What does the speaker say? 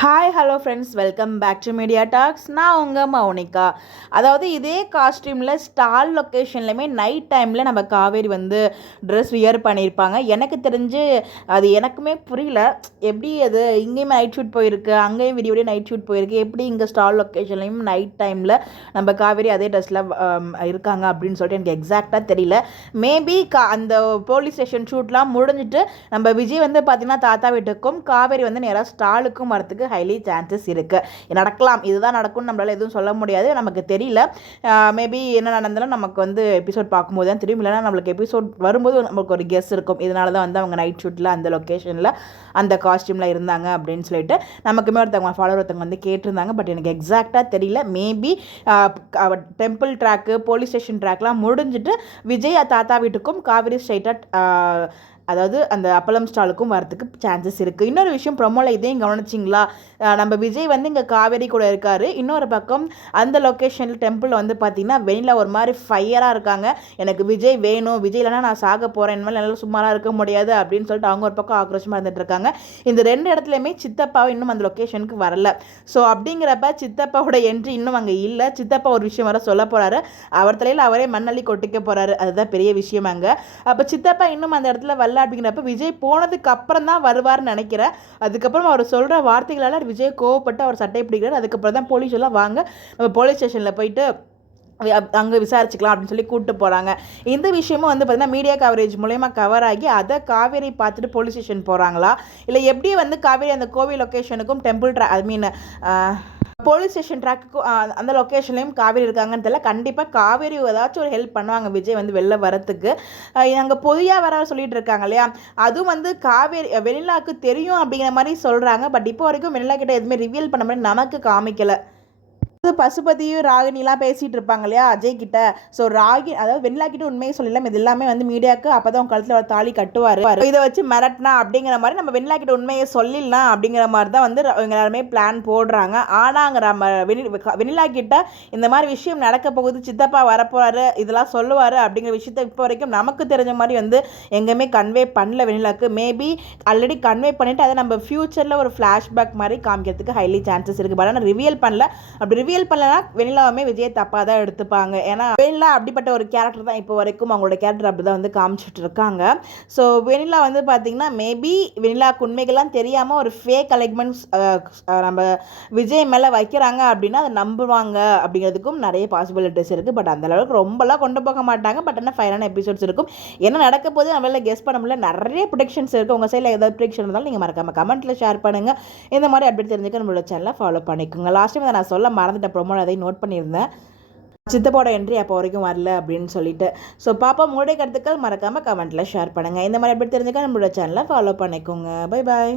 Hi hello friends, welcome back to media talks. நான் உங்கள் மௌனிகா. அதாவது இதே காஸ்டியூமில் ஸ்டால் லொக்கேஷன்லையுமே நைட் டைமில் நம்ம காவேரி வந்து ட்ரெஸ் வியர் பண்ணியிருப்பாங்க. எனக்கு தெரிஞ்சு அது எனக்குமே புரியல, எப்படி அது இங்கேயுமே நைட் ஷூட் போயிருக்கு, அங்கேயும் வீடியோ நைட் ஷூட் போயிருக்கு, எப்படி இங்கே ஸ்டால் லொக்கேஷன்லையும் நைட் டைமில் நம்ம காவேரி அதே ட்ரெஸ்ஸில் இருக்காங்க அப்படின்னு சொல்லிட்டு எனக்கு எக்ஸாக்டாக தெரியல. மேபி அந்த போலீஸ் ஸ்டேஷன் ஷூட்லாம் முடிஞ்சிட்டு நம்ம விஜய் வந்து பார்த்திங்கன்னா தாத்தா வீட்டுக்கும் காவேரி வந்து நேராக ஸ்டாலுக்கும் வரத்துக்கு ஹைலி சான்சஸ் இருக்குது. நடக்கலாம், இதுதான் நடக்கும்னு நம்மளால் எதுவும் சொல்ல முடியாது, நமக்கு தெரியல. மேபி என்ன நடந்தாலும் நமக்கு வந்து எபிசோட் பார்க்கும்போது தான் தெரியும், இல்லைனா நம்மளுக்கு எபிசோட் வரும்போது நமக்கு ஒரு கெஸ் இருக்கும், இதனால தான் வந்து அவங்க நைட் ஷூட்டில் அந்த லொக்கேஷனில் அந்த காஸ்டியூமில் இருந்தாங்க அப்படின்னு சொல்லிட்டு நமக்குமே ஒருத்தவங்க ஃபாலோவர் ஒருத்தவங்க வந்து கேட்டிருந்தாங்க. பட் எனக்கு எக்ஸாக்டாக தெரியல. Maybe temple track police station ட்ராக்லாம் முடிஞ்சிட்டு விஜய் தாத்தா வீட்டுக்கும் காவேரி ஸ்ட்ரைட்டாக அதாவது அந்த அப்பளம் ஸ்டாலுக்கும் வரத்துக்கு சான்சஸ் இருக்குது. இன்னொரு விஷயம், ப்ரொமோவில் இதையும் கவனிச்சிங்களா, நம்ம விஜய் வந்து இங்கே காவேரி கூட இருக்கார், இன்னொரு பக்கம் அந்த லொக்கேஷனில் டெம்பிள் வந்து பார்த்திங்கன்னா வெயிலில் ஒரு மாதிரி ஃபயராக இருக்காங்க. எனக்கு விஜய் வேணும், விஜய் இல்லைனா நான் சாக போகிறேன், இனிமேல் நல்லா சும்மாராக இருக்க முடியாது அப்படின்னு சொல்லிட்டு அவங்க ஒரு பக்கம் ஆக்ரோஷமாக இருந்துட்டு இருக்காங்க. இந்த ரெண்டு இடத்துலையுமே சித்தப்பாவை இன்னும் அந்த லொக்கேஷனுக்கு வரல. ஸோ அப்படிங்கிறப்ப சித்தப்பாவோட என்ட்ரி இன்னும் அங்கே இல்லை. சித்தப்பா ஒரு விஷயம் வர சொல்ல போகிறாரு, அவர் தலையில் அவரே மண்ணள்ளி கொட்டிக்க போகிறாரு, அதுதான் பெரிய விஷயம் அங்கே. அப்போ சித்தப்பா இன்னும் அந்த இடத்துல வரல அப்படிங்கிறப்ப விஜய் போனதுக்கு அப்புறம் தான் வருவார்னு நினைக்கிறேன். அதுக்கப்புறம் அவர் சொல்கிற வார்த்தைகளால் விஜய் கோவப்பட்டு அவர் சட்டை பிடிக்கிறார். அதுக்கப்புறம் தான் போலீஸ் எல்லாம் வாங்க நம்ம போலீஸ் ஸ்டேஷனில் போயிட்டு அங்கே விசாரிச்சுக்கலாம் அப்படின்னு சொல்லி கூப்பிட்டு போகிறாங்க. இந்த விஷயமும் வந்து பார்த்திங்கன்னா மீடியா கவரேஜ் மூலயமா கவர் ஆகி அதை காவேரி பார்த்துட்டு போலீஸ் ஸ்டேஷன் போகிறாங்களா, இல்லை எப்படி வந்து காவேரி அந்த கோவில் லொக்கேஷனுக்கும் டெம்பிள் போலீஸ் ஸ்டேஷன் ட்ராக்குக்கும் அந்த லொக்கேஷன்லேயும் காவேரி இருக்காங்கன்னு தெரியல. கண்டிப்பாக காவேரி ஏதாச்சும் ஒரு ஹெல்ப் பண்ணுவாங்க விஜய் வந்து வெளில வரத்துக்கு. அங்கே பொதியாக வர சொல்லிட்டு இருக்காங்க இல்லையா, அதுவும் வந்து காவேரி வெண்ணிலாவுக்கு தெரியும் அப்படிங்கிற மாதிரி சொல்கிறாங்க. பட் இப்போ வரைக்கும் வெண்ணிலா கிட்ட எதுவுமே ரிவீல் பண்ண மாதிரி நமக்கு காமிக்கலை. பசுபதியும் ராகினிலாம் பேசிகிட்டு இருப்பாங்க இல்லையா அஜய் கிட்ட. ஸோ அதாவது வெண்ணிலா கிட்ட உண்மையை சொல்லலாம், இது எல்லாமே வந்து மீடியாவுக்கு அப்போ தான் கழுத்தில் ஒரு தாலி கட்டுவார், இதை வச்சு மிரட்டினா அப்படிங்கிற மாதிரி நம்ம வெண்ணிலா கிட்ட உண்மையை சொல்லிடலாம் அப்படிங்கிற மாதிரி தான் வந்து இவங்க எல்லாருமே பிளான் போடுறாங்க. ஆனால் அங்கே நம்ம வெண்ணிலா கிட்ட இந்த மாதிரி விஷயம் நடக்க போகுது, சித்தப்பா வரப்போறாரு, இதெல்லாம் சொல்லுவார் அப்படிங்கிற விஷயத்த இப்போ வரைக்கும் நமக்கு தெரிஞ்ச மாதிரி வந்து எங்கேயுமே கன்வே பண்ணல வெண்ணிலாக்கு. மேபி ஆல்ரெடி கன்வே பண்ணிவிட்டு அதை நம்ம ஃப்யூச்சரில் ஒரு ஃப்ளாஷ்பேக் மாதிரி காமிக்கிறதுக்கு ஹைலி சான்சஸ் இருக்குது. பட் ஆனால் ரிவீல் பண்ணல. அப்படி ரிவீல் பண்ணலன்னா வெண்ணிலாவுமே விஜய் தப்பாக தான் எடுத்துப்பாங்க. ஏன்னா வெண்ணிலா அப்படிப்பட்ட ஒரு கேரக்டர் தான் இப்போ வரைக்கும் அவங்களோட கேரக்டர் அப்படி தான் வந்து காமிச்சிட்டு இருக்காங்க. ஸோ வெண்ணிலா வந்து பார்த்திங்கன்னா மேபி வெண்ணிலாவுக்கு உண்மைகள்லாம் தெரியாமல் ஒரு ஃபேக் அலைக்மெண்ட்ஸ் நம்ம விஜய் மேலே வைக்கிறாங்க அப்படின்னா அதை நம்புவாங்க அப்படிங்கிறதுக்கும் நிறைய பாசிபிலிட்டிஸ் இருக்குது. பட் அந்தளவுக்கு ரொம்பலாம் கொண்டு போக மாட்டாங்க. பட் ஆனால் ஃபைனான எபிசோட்ஸ் இருக்கும். என்ன நடக்க போது நம்மளால கெஸ் பண்ண முடியல. நிறைய ப்ரொடிக்ஷன்ஸ் இருக்குது. உங்கள் சைடில் ஏதாவது ப்ரொடிக்ஷன் இருந்தாலும் நீங்கள் மறக்காமல் கமெண்ட்டில் ஷேர் பண்ணுங்கள். இந்த மாதிரி அப்டேட் தெரிஞ்சுக்க நம்மளோட சேனலை ஃபாலோ பண்ணிக்கோங்க. லாஸ்ட் டைம் நான் சொல்ல மறந்துட்டேன், ப்ரோமோல அதை நோட் பண்ணியிருந்தேன், சித்தப்போட என்ட்ரி அப்போ வரைக்கும் வரல அப்படின்னு சொல்லிட்டு. ஸோ பாப்பா உங்களுடைய கருத்துக்கள் மறக்காமல் கமெண்ட்டில் ஷேர் பண்ணுங்கள். இந்த மாதிரி எப்படி தெரிஞ்சுக்க நம்மளோட சேனலை ஃபாலோ பண்ணிக்கோங்க. Bye bye.